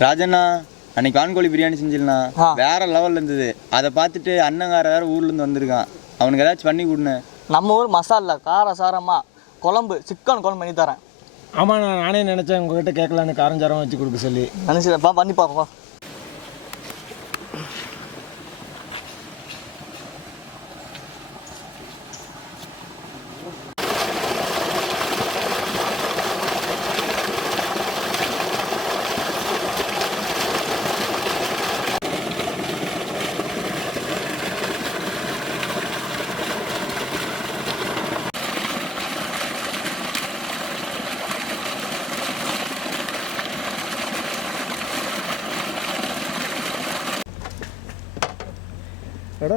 ராஜண்ணா அன்னைக்கு வான்கோழி பிரியாணி ஆ. வேற லெவல்ல இருந்தது. அதை பார்த்துட்டு அண்ணங்கார வேற ஊர்ல இருந்து வந்திருக்கான். அவனுக்கு ஏதாச்சும் பண்ணி கொடுண்ணே நம்ம ஊர் மசாலா கார சாரமாக குழம்பு சிக்கன் குழம்பு பண்ணி தரேன். ஆமாம் நான் நானே நினச்சேன் உங்ககிட்ட கேட்கலான்னு காரஞ்சாரம் வச்சு கொடுக்க சொல்லி. நினச்சிப்பா பண்ணி பார்ப்போம்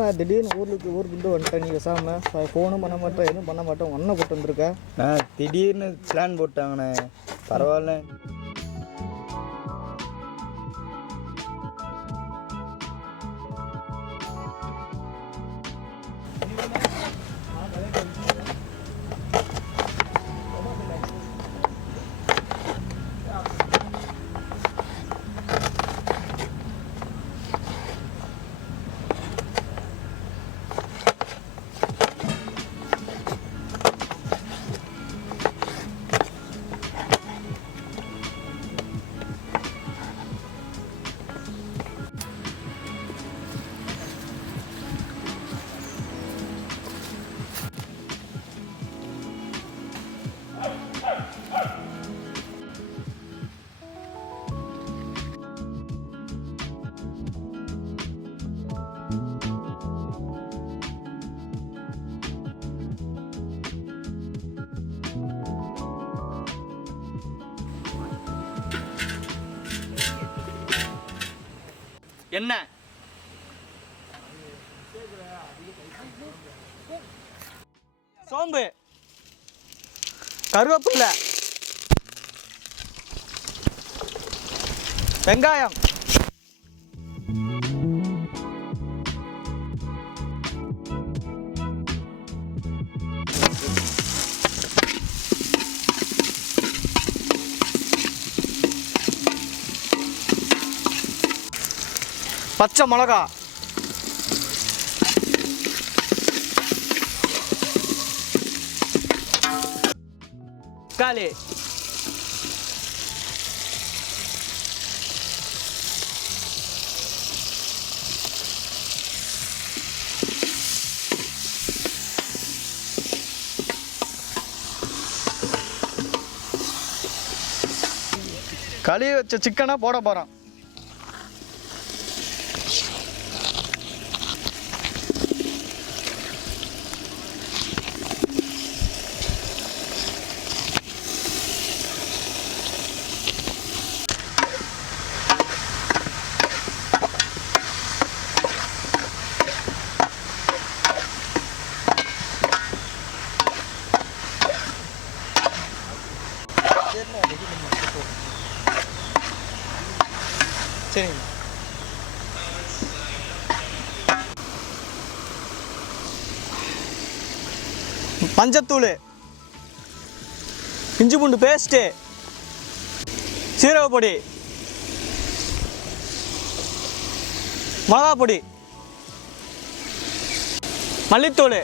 நான் திடீர்னு ஊருக்கு ஊருக்கு இருந்து வந்துட்டேன். நீ பேசாமல் ஃபோனும் பண்ண மாட்டேன் எதுவும் பண்ண மாட்டேன். ஒன்றை போட்டு வந்திருக்கேன். நான் திடீர்னு பிளான் போட்டாங்கண்ணே. பரவாயில்ல. என்ன? சோம்பு. கருவேப்பில்லை. வெங்காயம். பச்சை மிளகா. தக்காளி கழுவி வச்ச சிக்கனை போட போகிறோம் சரிங்க. மஞ்சத்தூள். இஞ்சி பூண்டு பேஸ்ட்டு சீரக பொடி. மிளகா பொடி மல்லித்தூள்.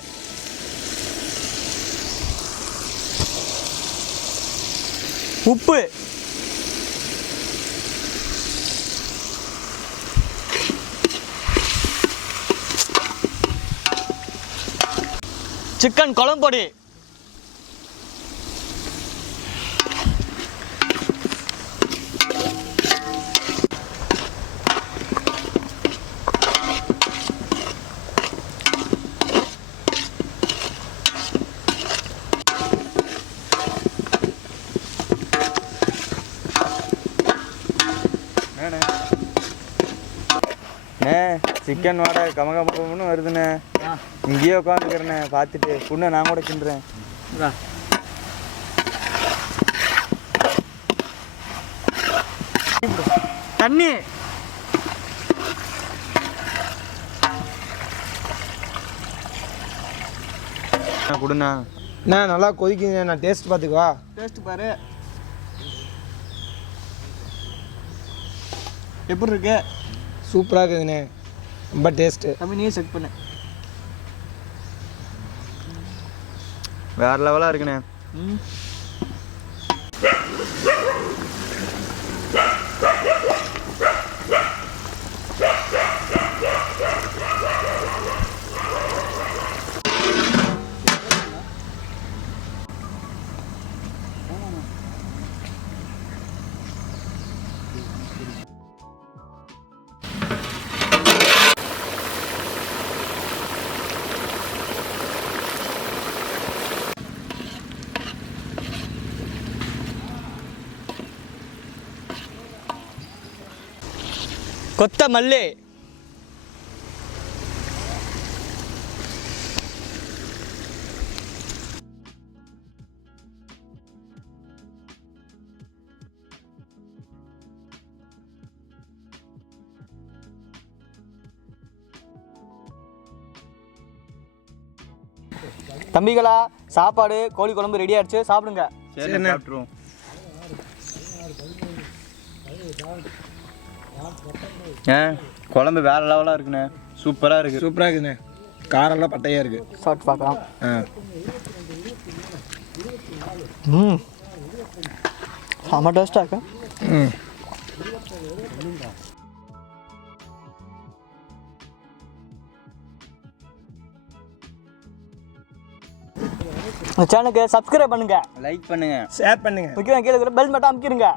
உப்பு. சிக்கன் குழம்பொடி சிக்கன் வாடை கமகமன்னு வருதுண்ணே. இங்கேயே உட்காந்துக்கிறேண்ணே பார்த்துட்டு. புண்ணை நான் கூட கிண்டுறேன். தண்ணி. கொடுண்ணா. என்ன நல்லா கொதிக்குங்க நான் டேஸ்ட் பார்த்துக்குவா டேஸ்ட் பாரு. எப்படி இருக்கு? சூப்பராக இருக்குதுண்ணே. ரொம்ப டேஸ்ட்டு தம்பி நீயே செக் பண்ணு. வேற லெவலாக இருக்குண்ணே. கொத்தமல்லி. தம்பிகளா சாப்பாடு கோழி குழம்பு ரெடி ஆயிடுச்சு. சாப்பிடுங்க. சரி சாப்பிட்ருவோம் ஆ குழம்பு வேற லெவலாக இருக்குண்ணே. சூப்பராக இருக்கு. சூப்பராக இருக்குதுண்ணே காரெல்லாம் பட்டையாக இருக்குது சாப்பிட்டு பார்க்கலாம். ஆ. ம். செம்ம டேஸ்ட்டாக இருக்கா. ம். சேனலுக்கு சப்ஸ்கிரைப் பண்ணுங்க. லைக் பண்ணுங்க. ஷேர் பண்ணுங்கள் முக்கியம் கீழே பெல் மட்டும் அமுக்கிடுங்க